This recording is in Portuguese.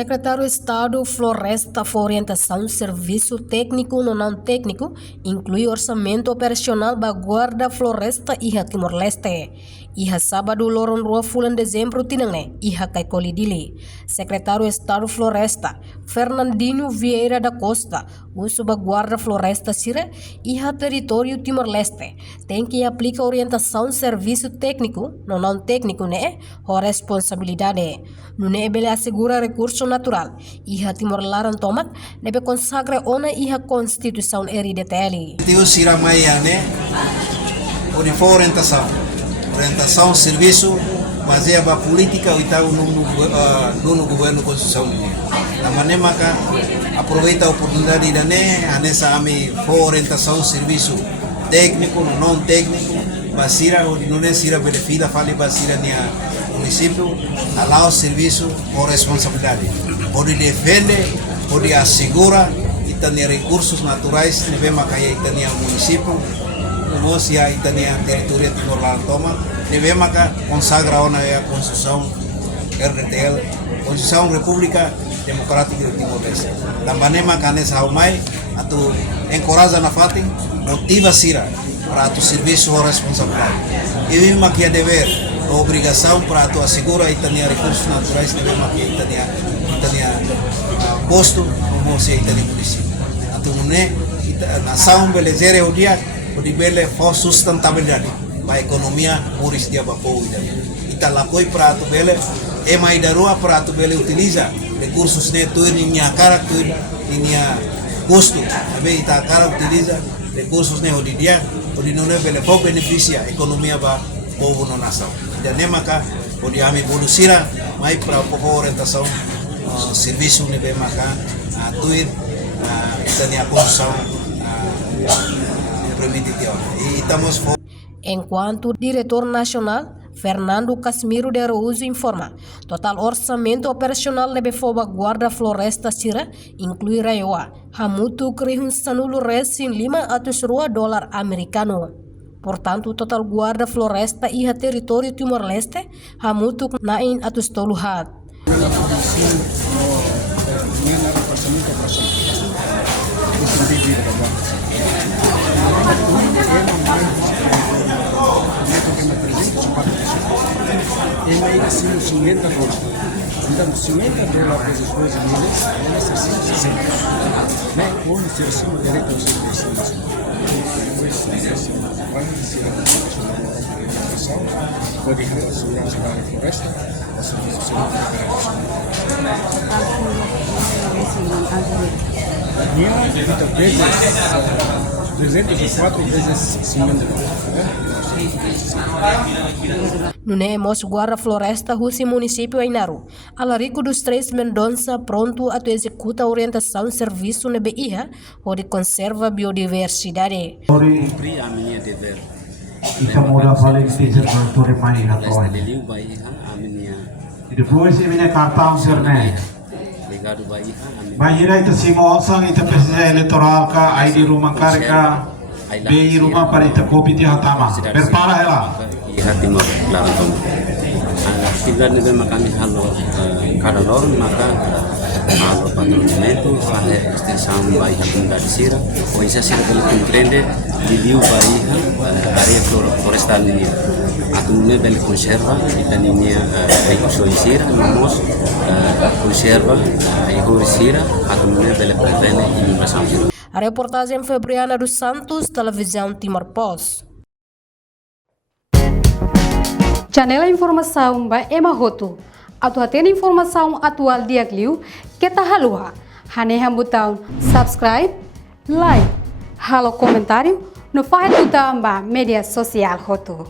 Secretário de Estado Floresta for orientação serviço técnico no não técnico inclui orçamento operacional da Guarda Floresta Iha Timor-Leste. Iha sábado loron rua fulan dezembro tinangne Iha Kaikoli Dili. Secretário de Estado Floresta Fernandinho Vieira da Costa uso da Guarda Floresta Sira Iha território Timor-Leste tem que aplicar orientação serviço técnico no não técnico né a responsabilidade. No nebele assegura recurso natural. Iha Timor Laran Tomat nebe consagra ona iha Constituição RDTL. Tiu Siramaiane, orientação serviço baseia ba política o itau no governo Constituição ini. Na maneira que aproveita a oportunidade da anessa ami orientação serviço técnico no não técnico basira o não é sira benefita fale basira nia município alá o serviço com responsabilidade pode defender pode assegura e tem recursos naturais neve makaya itania município nós ya itania território de Timor-Leste toma neve maka consagra ona a Constituição RDTL Constituição República Democrática de Timor-Leste também maka nessa umai atu encoraja na fatin motiva sira para tu serviço ou responsabilidade e makia dever obrigação para tu assegurar e ter recursos naturais de mesma que tenha posto como se tem município. Então nação belezere o dia o de bele for sustentabilidade para economia muris dia bapo ita lakoi para tu bele mai darua para tu bele utiliza recursos ne tu ninya cara tu ninya posto abe ita cara utiliza recursos ne o dia o de não bele for beneficia economia ba povo no nação. Dan maka pode ami bonusira mai para orientação serviço nível maka tuir tania construção primitiva e estamos enquanto diretor nacional Fernando Casimiro de Araújo informa, total orçamento operacional de Befoba Guarda Floresta Sira inclui Raioa, Hamutu Krihun Sanulu Resin $500 americano. Portanto, total guarda floresta iha território Timor-Leste hamutuk nain atus toluhat. Então, $50 vezes 12 milhas, é 660. Né? Com o serviço direito ao serviço. Vai ser a organização, pode ir a segurança da floresta, a serviço vezes 304 vezes 50. Nunemos Guarda Floresta Husi Município Ainaru. Alarico dos Três Mendonça pronto a executar orientação serviço na BIA onde conserva biodiversidade. Cumprir a minha dever. Kita muda paling teacher kantor mai atau ini depois ini cartão serne Bahira itu semua orang itu pesisa elektoral ka ID rumah karika BI rumah para itu kopi dia hatama berparah lah Iha Timor Leste atividade nível makami halo cada lor maka halo patrulhamento faz extensão vai comunidade sira ou isso sira pelo compreende diviu vai área florestal ini atumne bel conserva itania recurso sira nós conserva e sira atumne bel prevene invasão. A reportagem Febriana dos Santos, Televisão Timor Post. Janela informação ba Emma Hotu. Atu atena informação atual dia kliu kita halua. Haneha botão subscribe, like, halo comentário no faz botão ba media social Hotu.